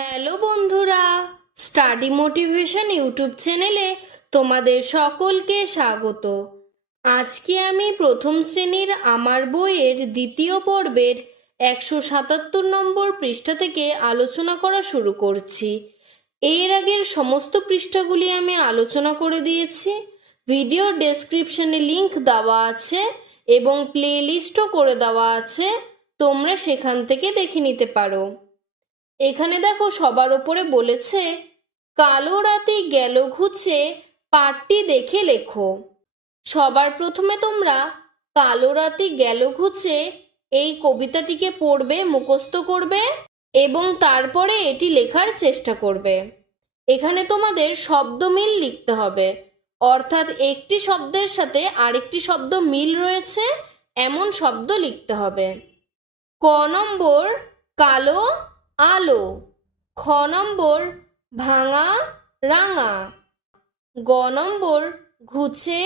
Hello বন্ধুরা, study motivation YouTube চ্যানেলে তোমাদের সকলকে স্বাগত। আজকে আমি প্রথম শ্রেণির আমার বইয়ের দ্বিতীয় পর্বের একশো সাতাত্তর নম্বর পৃষ্ঠা থেকে আলোচনা করা শুরু করছি। এর আগের সমস্ত পৃষ্ঠাগুলি আমি আলোচনা করে দিয়েছি। ভিডিও ডেসক্রিপশনে লিংক দেওয়া আছে এবং প্লেলিস্টও করে দেওয়া আছে। তোমরা সেখান থেকে দেখে নিতে পারো। এখানে দেখো সবার ওপরে বলেছে, কালো রাতে গেল ঘুচে পাঠটি দেখে লেখো। সবার প্রথমে তোমরা, কালো রাতে গেল ঘুচে, এই কবিতাটিকে পড়বে, মুখস্থ করবে এবং তারপরে এটি লেখার চেষ্টা করবে। এখানে তোমাদের শব্দ মিল লিখতে হবে। অর্থাৎ একটি শব্দের সাথে আরেকটি শব্দ মিল রয়েছে, এমন শব্দ লিখতে হবে। ক নম্বর, কালো আলো, খ নম্বর ভাঙা, রাঙা, গ নম্বর ঘুছে,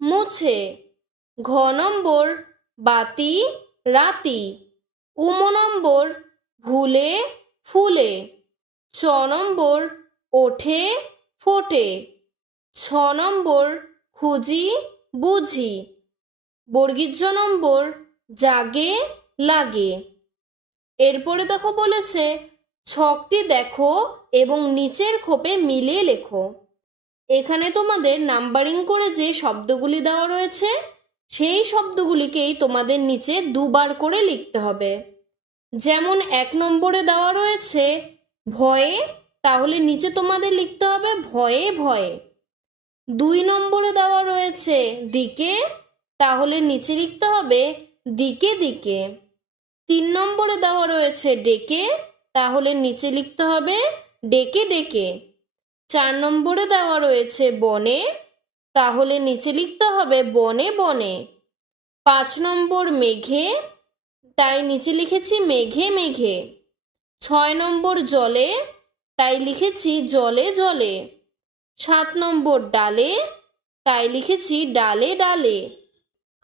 মুছে, ঘ নম্বর বাতি, রাতি, উম নম্বর ভুলে, ফুলে, চ নম্বর ওঠে, ফোটে, ছ নম্বর খুঁজি, বুঝি বর্গীর্য নম্বর জাগে, লাগে। এরপরে দেখো বলেছে, ছকটি দেখো এবং নিচের খোপে মিলিয়ে লেখো। এখানে তোমাদের নাম্বারিং করে যে শব্দগুলি দেওয়া রয়েছে, সেই শব্দগুলিকেই তোমাদের নিচে দুবার করে লিখতে হবে। যেমন এক নম্বরে দেওয়া রয়েছে, ভয়ে, তাহলে নিচে তোমাদের লিখতে হবে ভয়ে ভয়ে। দুই নম্বরে দেওয়া রয়েছে, দিকে, তাহলে নিচে লিখতে হবে দিকে দিকে। তিন নম্বরে দেওয়া রয়েছে ডেকে, তাহলে নিচে লিখতে হবে ডেকে ডেকে। চার নম্বরে দেওয়া রয়েছে বনে, তাহলে নিচে লিখতে হবে বনে বনে। পাঁচ নম্বর মেঘে, তাই নিচে লিখেছি মেঘে মেঘে। ছয় নম্বর জলে, তাই লিখেছি জলে জলে। সাত নম্বর ডালে, তাই লিখেছি ডালে ডালে।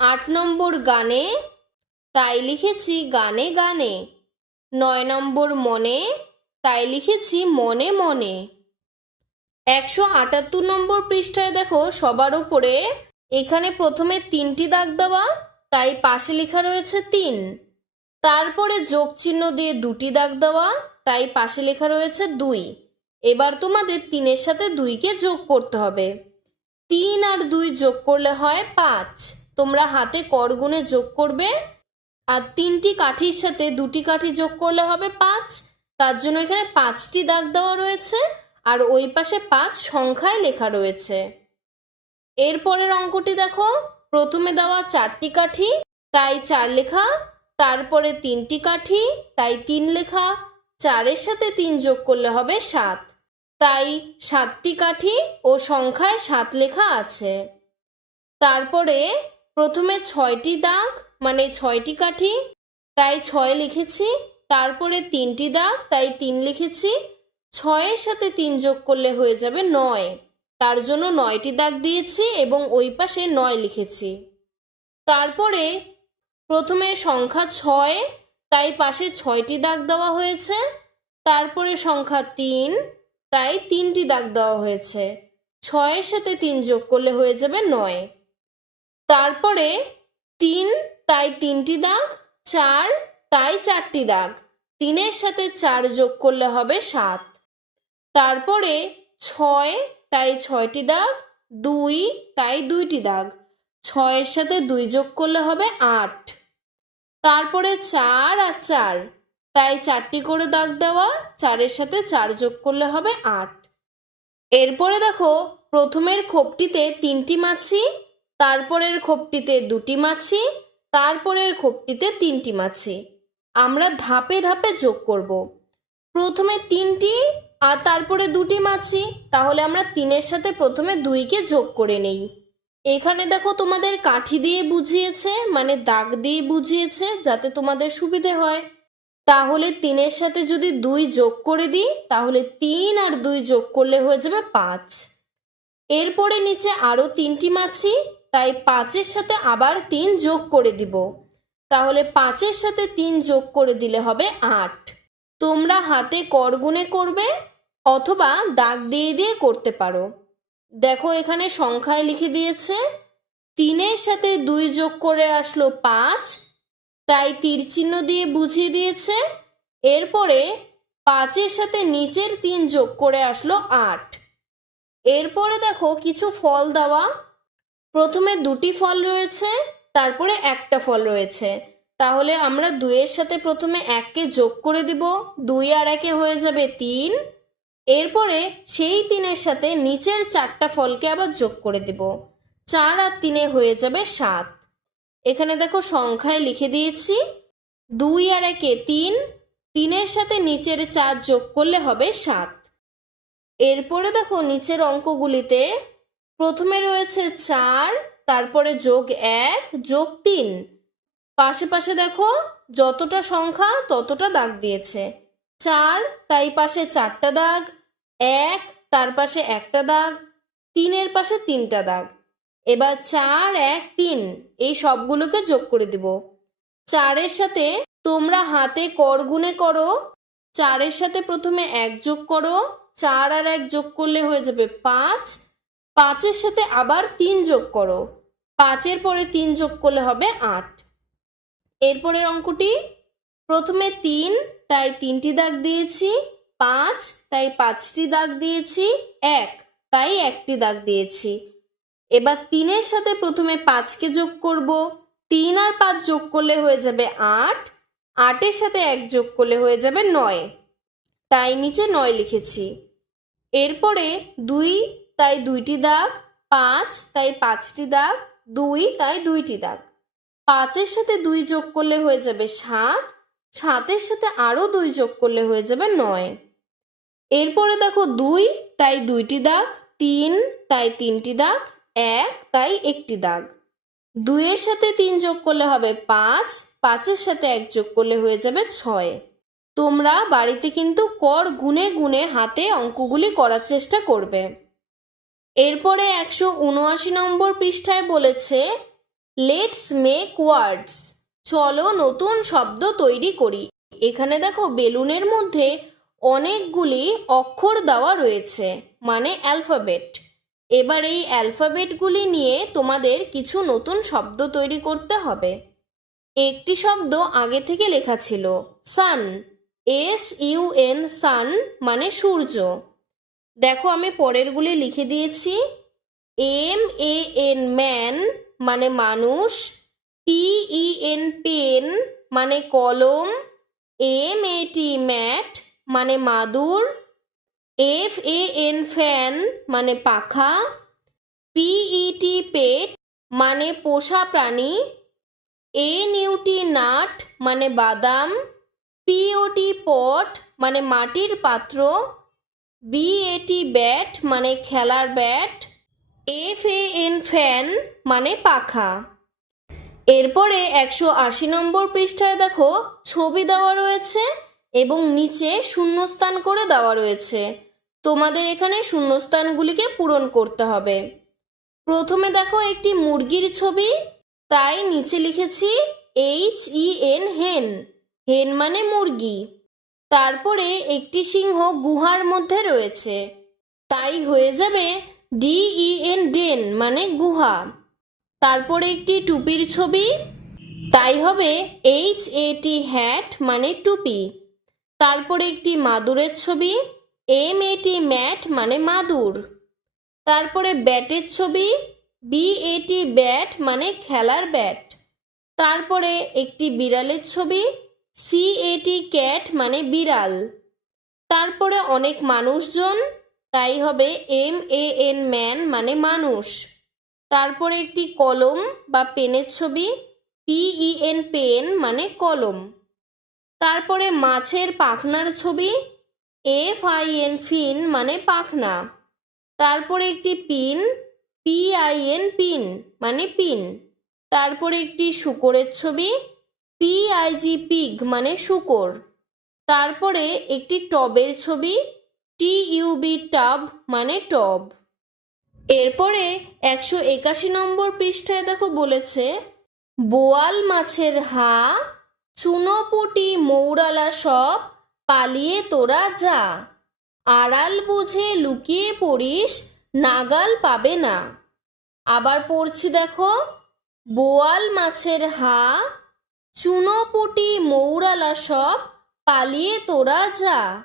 আট নম্বর গানে তাই লিখেছি গানে গানে। নয় নম্বর মনে, তাই লিখেছি মনে মনে। একশো আটাত্তর নম্বর পৃষ্ঠায় দেখো, সবার উপরে, এখানে প্রথমে তিনটি দাগ দেওয়া, তাই পাশে লেখা রয়েছে তিন। তারপরে যোগ চিহ্ন দিয়ে দুটি দাগ দেওয়া, তাই পাশে লেখা রয়েছে দুই। এবার তোমাদের তিনের সাথে দুইকে যোগ করতে হবে। তিন আর দুই যোগ করলে হয় পাঁচ। তোমরা হাতে করগুণে যোগ করবে। আর তিনটি কাঠির সাথে দুটি কাঠি যোগ করলে হবে পাঁচ। তার জন্য এখানে পাঁচটি দাগ দেওয়া রয়েছে আর ওই পাশে পাঁচ সংখ্যায় লেখা রয়েছে। এরপরের অঙ্কটি দেখো। প্রথমে দেওয়া চারটি কাঠি, তাই চার লেখা। তারপরে তিনটি কাঠি, তাই তিন লেখা। চারের সাথে তিন যোগ করলে হবে সাত। তাই সাতটি কাঠি ও সংখ্যায় সাত লেখা আছে। তারপরে প্রথমে ছয়টি দাগ মানে ছয়টি কাঠি, তাই ছয় লিখেছি, তারপরে তিনটি দাগ, তাই তিন লিখেছি। ছয়ের সাথে তিন যোগ করলে হয়ে যাবে নয়। তার জন্য নয়টি দাগ দিয়েছি এবং ওই পাশে নয় লিখেছি। তারপরে প্রথমে সংখ্যা ছয়, তাই পাশে ছয়টি দাগ দেওয়া হয়েছে। তারপরে সংখ্যা তিন, তাই তিনটি দাগ দেওয়া হয়েছে। ছয়ের সাথে তিন যোগ করলে হয়ে যাবে নয়। তারপরে তিন তাই তিনটি দাগ, চার, তাই চারটি দাগ। তিনের সাথে চার যোগ করলে হবে সাত। তারপরে ছয়, তাই ছয়টি দাগ, দুই, তাই দুইটি দাগ। ছয়ের সাথে দুই যোগ করলে হবে আট। তারপরে চার আর চার, তাই চারটি করে দাগ দেওয়া, চারের সাথে চার যোগ করলে হবে আট। এরপরে দেখো, প্রথমের খোপটিতে তিনটি মাছি, তারপরের খোপটিতে দুটি মাছি তারপরের খোপটিতে তিনটি মাছি। আমরা ধাপে ধাপে যোগ করব। প্রথমে তিনটি আর তারপরে দুটি মাছি, তাহলে আমরা তিনের সাথে প্রথমে দুইকে যোগ করে নেই। এখানে দেখো তোমাদের কাঠি দিয়ে বুঝিয়েছে মানে দাগ দিয়ে বুঝিয়েছে, যাতে তোমাদের সুবিধে হয়। তাহলে তিনের সাথে যদি দুই যোগ করে দিই, তাহলে তিন আর দুই যোগ করলে হয়ে যাবে পাঁচ। এরপরে নিচে আরও তিনটি মাছি তাই পাঁচের সাথে আবার তিন যোগ করে দিব। তাহলে পাঁচের সাথে তিন যোগ করে দিলে হবে আট। তোমরা হাতে করগুনে করবে অথবা দাগ দিয়ে দিয়ে করতে পারো। দেখো এখানে সংখ্যায় লিখে দিয়েছে, তিনের সাথে দুই যোগ করে আসলো পাঁচ, তাই তীর চিহ্ন দিয়ে বুঝিয়ে দিয়েছে। এরপরে পাঁচের সাথে নিচের তিন যোগ করে আসলো আট। এরপরে দেখো কিছু ফল দেওয়া প্রথমে দুটি ফল রয়েছে, তারপরে একটা ফল রয়েছে। তাহলে আমরা দুইয়ের সাথে প্রথমে এককে যোগ করে দিব, দুই আর একে হয়ে যাবে তিন। এরপরে সেই তিনের সাথে নিচের চারটা ফলকে আবার যোগ করে দিব। চার আর তিনে হয়ে যাবে সাত। এখানে দেখো সংখ্যায় লিখে দিয়েছি, দুই আর একে তিন, তিনের সাথে নিচের চার যোগ করলে হবে সাত। এরপরে দেখো নিচের অঙ্কগুলিতে প্রথমে রয়েছে চার, তারপরে যোগ এক, যোগ তিন। পাশে পাশে দেখো, যতটা সংখ্যা ততটা দাগ দিয়েছে। চার, তাই পাশে চারটা দাগ। এক, তার পাশে একটা দাগ। তিনের পাশে তিনটা দাগ। এবার চার, এক, তিন, এই সবগুলোকে যোগ করে দিব। চারের সাথে তোমরা হাতে কর গুণে করো। চারের সাথে প্রথমে এক যোগ করো। চার আর এক যোগ করলে হয়ে যাবে পাঁচ। পাঁচের সাথে আবার তিন যোগ করো। পাঁচের পরে তিন যোগ করলে হবে আট। এরপরের অঙ্কটি, প্রথমে তিন, তাই তিনটি দাগ দিয়েছি, পাঁচ, তাই পাঁচটি দাগ দিয়েছি, এক, তাই একটি দাগ দিয়েছি। এবার তিনের সাথে প্রথমে পাঁচকে যোগ করব। তিন আর পাঁচ যোগ করলে হয়ে যাবে আট। আটের সাথে এক যোগ করলে হয়ে যাবে নয়। তাই নিচে নয় লিখেছি। এরপরে দুই তাই দুইটি দাগ, পাঁচ, তাই পাঁচটি দাগ, দুই, তাই দুইটি দাগ। পাঁচের সাথে দুই যোগ করলে হয়ে যাবে সাত, সাতের সাথে আরও দুই যোগ করলে হয়ে যাবে নয়। এরপরে দেখো দুই, তাই দুইটি দাগ, তিন, তাই তিনটি দাগ, এক, তাই একটি দাগ। দুইয়ের সাথে তিন যোগ করলে হবে পাঁচ, পাঁচের সাথে এক যোগ করলে হয়ে যাবে ছয়। তোমরা বাড়িতে কিন্তু কর গুনে গুনে হাতে অঙ্কগুলি করার চেষ্টা করবে। এরপরে একশো উনআশি নম্বর পৃষ্ঠায় বলেছে লেটস মেক ওয়ার্ডস চলো নতুন শব্দ তৈরি করি। এখানে দেখো, বেলুনের মধ্যে অনেকগুলি অক্ষর দেওয়া রয়েছে মানে অ্যালফাবেট। এবার এই অ্যালফাবেটগুলি নিয়ে তোমাদের কিছু নতুন শব্দ তৈরি করতে হবে। একটি শব্দ আগে থেকে লেখা ছিল sun S U N sun মানে সূর্য। দেখো আমি পরেরগুলি লিখে দিয়েছি। এম এ এন ম্যান মানে মানুষ পি ই এন পেন মানে কলম এম এ টি ম্যাট মানে মাদুর এফ এ এন ফ্যান মানে পাখা পিইটি পেট মানে পোষা প্রাণী এন ইউটি নাট মানে বাদাম পিওটি পট মানে মাটির পাত্র বিএটি ব্যাট মানে খেলার bat F A N fan মানে পাখা। এরপরে একশো আশি নম্বর পৃষ্ঠায় দেখো, ছবি দেওয়া রয়েছে এবং নিচে শূন্যস্থান করে দেওয়া রয়েছে। তোমাদের এখানে শূন্যস্থানগুলিকে পূরণ করতে হবে। প্রথমে দেখো একটি মুরগির ছবি, তাই নিচে লিখেছি এইচ ই এন হেন হেন মানে মুরগি। তারপরে একটি সিংহ গুহার মধ্যে রয়েছে। তাই হয়ে যাবে ডি ই এন ডেন মানে গুহা। তারপরে একটি টুপির ছবি। তাই হবে এইচ এ টি হ্যাট মানে টুপি। তারপরে একটি মাদুরের ছবি। এম এ টি ম্যাট মানে মাদুর। তারপরে ব্যাটের ছবি। বি এ টি ব্যাট মানে খেলার ব্যাট তারপরে একটি বিড়ালের ছবি। সি এ টি ক্যাট মানে বিড়াল। তারপরে অনেক মানুষজন, তাই হবে এম এ এন ম্যান মানে মানুষ। তারপরে একটি কলম বা পেনের ছবি পিই এন পেন মানে কলম। তারপরে মাছের পাখনার ছবি এফ আই এন ফিন মানে পাখনা। তারপরে একটি pin P I N pin মানে পিন তারপরে একটি শুকরের ছবি পি আই জি পিগ মানে শুকর। তারপরে একটি টবের ছবি টি ইউবি টাব মানে টব। এরপরে একশো একাশি নম্বর পৃষ্ঠায় দেখো বলেছে, বোয়াল মাছের হা, চুনোপুটি মৌরালা সব পালিয়ে তোরা যা। আড়াল বুঝে লুকিয়ে পড়িস, নাগাল পাবে না। আবার পড়ছি দেখো, বোয়াল মাছের হা চুনোপুটি মৌরালা সব পালিয়ে তোরা যা।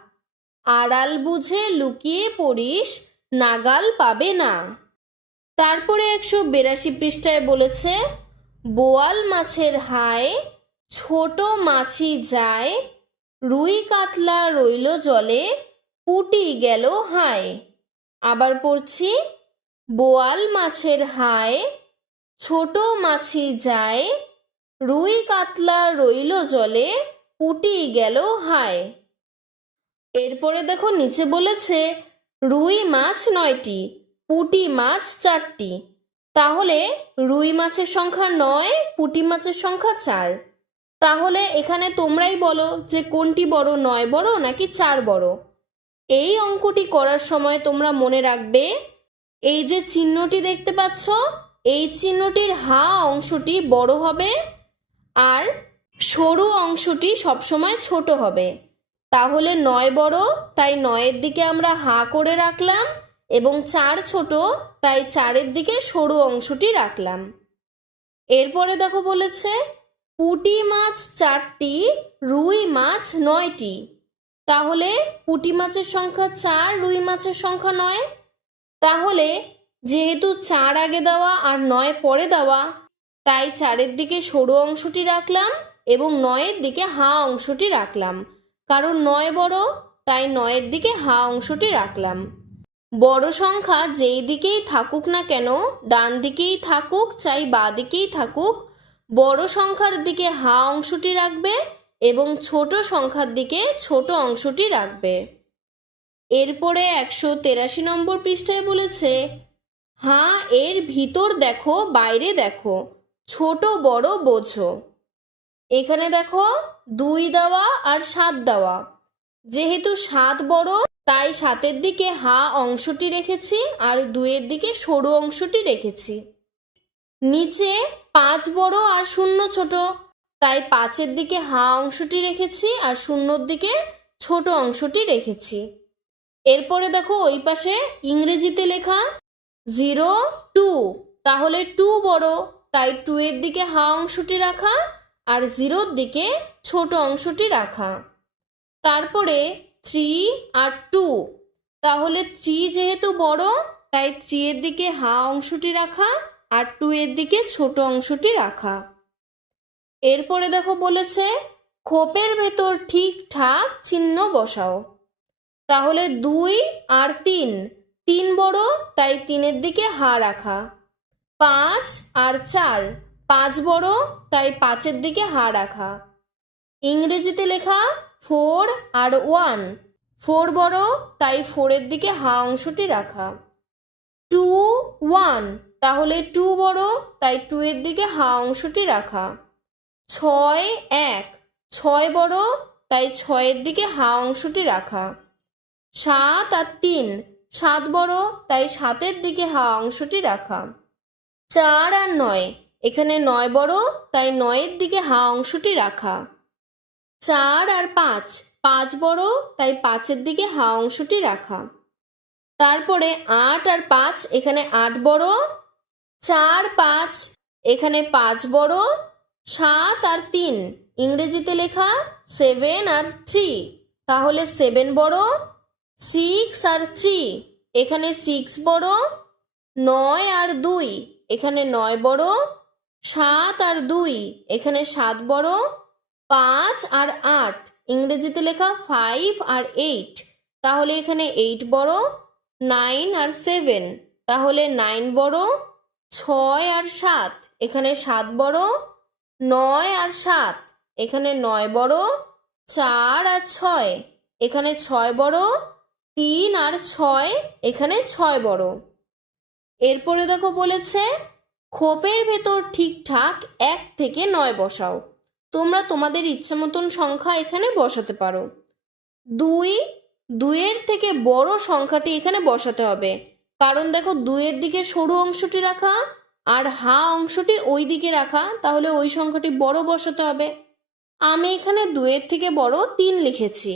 আড়াল বুঝে লুকিয়ে পড়িস, নাগাল পাবে না। তারপরে একশো বিরাশি পৃষ্ঠায় বলেছে, বোয়াল মাছের হায়, ছোট মাছি যায়, রুই কাতলা রইল জলে, পুটি গেল হায়। আবার পড়ছি, বোয়াল মাছের হায়, ছোট মাছি যায় রুই কাতলা রইল জলে, পুটি গেল হায়। এরপরে দেখো নিচে বলেছে, রুই মাছ নয়টি, পুটি মাছ চারটি। তাহলে রুই মাছের সংখ্যা নয়, পুটি মাছের সংখ্যা চার। তাহলে এখানে তোমরাই বলো যে কোনটি বড়, নয় বড় নাকি চার বড়? এই অঙ্কটি করার সময় তোমরা মনে রাখবে, এই যে চিহ্নটি দেখতে পাচ্ছ, এই চিহ্নটির হা অংশটি বড় হবে আর সরু অংশটি সবসময় ছোট হবে। তাহলে নয় বড়, তাই নয়ের দিকে আমরা হা করে রাখলাম এবং চার ছোট, তাই চারের দিকে সরু অংশটি রাখলাম। এরপরে দেখো বলেছে, পুটি মাছ চারটি, রুই মাছ নয়টি। তাহলে পুটি মাছের সংখ্যা চার, রুই মাছের সংখ্যা নয়। তাহলে যেহেতু চার আগে দেওয়া আর নয় পরে দেওয়া তাই চারের দিকে সরু অংশটি রাখলাম এবং নয়ের দিকে হা অংশটি রাখলাম। কারণ নয় বড়, তাই নয়ের দিকে হা অংশটি রাখলাম। বড় সংখ্যা যেই দিকেই থাকুক না কেন, ডান দিকেই থাকুক চাই বা দিকেই থাকুক, বড় সংখ্যার দিকে হা অংশটি রাখবে এবং ছোট সংখ্যার দিকে ছোট অংশটি রাখবে। এরপরে একশো তেরাশি নম্বর পৃষ্ঠায় বলেছে, হাঁ, এর ভিতর দেখো, বাইরে দেখো। ছোট, বড়, বোঝো। এখানে দেখো দুই দেওয়া আর সাত দেওয়া। যেহেতু সাত বড়, তাই সাতের দিকে হা অংশটি রেখেছি আর দুইয়ের দিকে সরু অংশটি রেখেছি। নিচে পাঁচ বড় আর শূন্য ছোট, তাই পাঁচের দিকে হা অংশটি রেখেছি আর শূন্যর দিকে ছোট অংশটি রেখেছি। এরপরে দেখো ওই পাশে ইংরেজিতে লেখা, জিরো, টু তাহলে টু বড়। তাই টু এর দিকে হা অংশটি রাখা আর জিরোর দিকে ছোট অংশটি রাখা। তারপরে থ্রি আর টু তাহলে থ্রি যেহেতু বড়, তাই থ্রি এর দিকে হা অংশটি রাখা আর টু এর দিকে ছোট অংশটি রাখা। এরপরে দেখো বলেছে, খোপের ভেতর ঠিকঠাক চিহ্ন বসাও। তাহলে দুই আর তিন তিন বড়, তাই তিনের দিকে হা রাখা। পাঁচ আর চার। পাঁচ বড়, তাই পাঁচের দিকে হা রাখা। ইংরেজিতে লেখা ফোর আর ওয়ান। ফোর বড়, তাই ফোরের দিকে হা অংশটি রাখা। টু ওয়ান, তাহলে টু বড়, তাই টু এর দিকে হা অংশটি রাখা। ছয় এক, ছয় বড়, তাই ছয়ের দিকে হা অংশটি রাখা। সাত আর তিন, সাত বড়, তাই সাতের দিকে হা অংশটি রাখা। চার আর নয়। এখানে নয় বড়, তাই নয়ের দিকে হা অংশটি রাখা। চার আর পাঁচ। পাঁচ বড়, তাই পাঁচের দিকে হা অংশটি রাখা। তারপরে আট আর পাঁচ, এখানে আট বড়। চার, পাঁচ, এখানে পাঁচ বড়। সাত আর তিন। ইংরেজিতে লেখা সেভেন আর থ্রি। তাহলে সেভেন বড়, সিক্স আর থ্রি। এখানে সিক্স বড়, নয় আর দুই। এখানে নয় বড়, সাত আর দুই। এখানে সাত বড়, পাঁচ আর আট। ইংরেজিতে লেখা ফাইভ আর এইট তাহলে এখানে এইট বড় নাইন আর সেভেন তাহলে নাইন বড়, ছয় আর সাত। এখানে সাত বড়, নয় আর সাত। এখানে নয় বড়, চার আর ছয়। এখানে ছয় বড়, তিন আর ছয়। এখানে ছয় বড়। এরপরে দেখো বলেছে, খোপের ভেতর ঠিকঠাক এক থেকে নয় বসাও। তোমরা তোমাদের ইচ্ছে মতন সংখ্যা এখানে বসাতে পারো। দুই, দুইয়ের থেকে বড় সংখ্যাটি এখানে বসাতে হবে। কারণ দেখো দুইয়ের দিকে সরু অংশটি রাখা আর হা অংশটি ওই দিকে রাখা, তাহলে ওই সংখ্যাটি বড় বসাতে হবে। আমি এখানে দুইয়ের থেকে বড় তিন লিখেছি।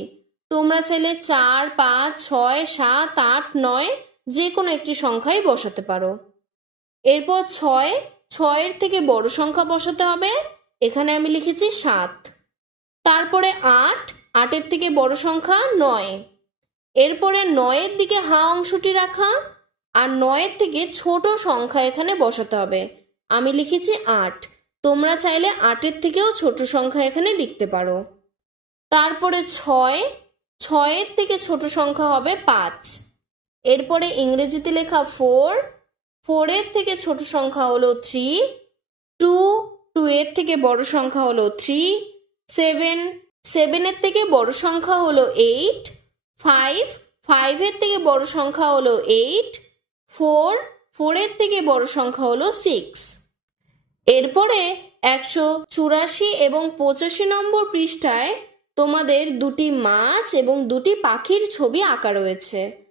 তোমরা চাইলে চার, পাঁচ, ছয়, সাত, আট, নয় যে কোনো একটি সংখ্যাই বসাতে পারো। এরপর ছয়, ছয়ের থেকে বড় সংখ্যা বসাতে হবে। এখানে আমি লিখেছি সাত। তারপরে আট, আটের থেকে বড় সংখ্যা নয়। এরপরে নয়ের দিকে হা অংশটি রাখা আর নয়ের থেকে ছোট সংখ্যা এখানে বসাতে হবে। আমি লিখেছি আট। তোমরা চাইলে আটের থেকেও ছোট সংখ্যা এখানে লিখতে পারো। তারপরে ছয়, ছয়ের থেকে ছোট সংখ্যা হবে পাঁচ। এরপরে ইংরেজিতে লেখা ফোর ফোরের থেকে ছোট সংখ্যা হলো থ্রি টু টু এর থেকে বড় সংখ্যা হলো থ্রি সেভেন সেভেনের থেকে বড় সংখ্যা হলো এইট ফাইভ ফাইভের থেকে বড় সংখ্যা হলো এইট ফোর ফোরের থেকে বড় সংখ্যা হলো সিক্স এরপরে একশো চুরাশি এবং পঁচাশি নম্বর পৃষ্ঠায় তোমাদের দুটি মাছ এবং দুটি পাখির ছবি আঁকা রয়েছে।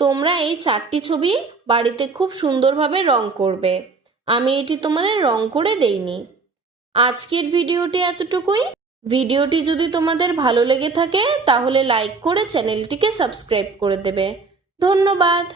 তোমরা এই চারটি ছবি বাড়িতে খুব সুন্দরভাবে রং করবে। আমি এটি তোমাদের রং করে দেইনি। আজকের ভিডিওটি এতটুকুই। ভিডিওটি যদি তোমাদের ভালো লেগে থাকে, তাহলে লাইক করে চ্যানেলটিকে সাবস্ক্রাইব করে দেবে। ধন্যবাদ।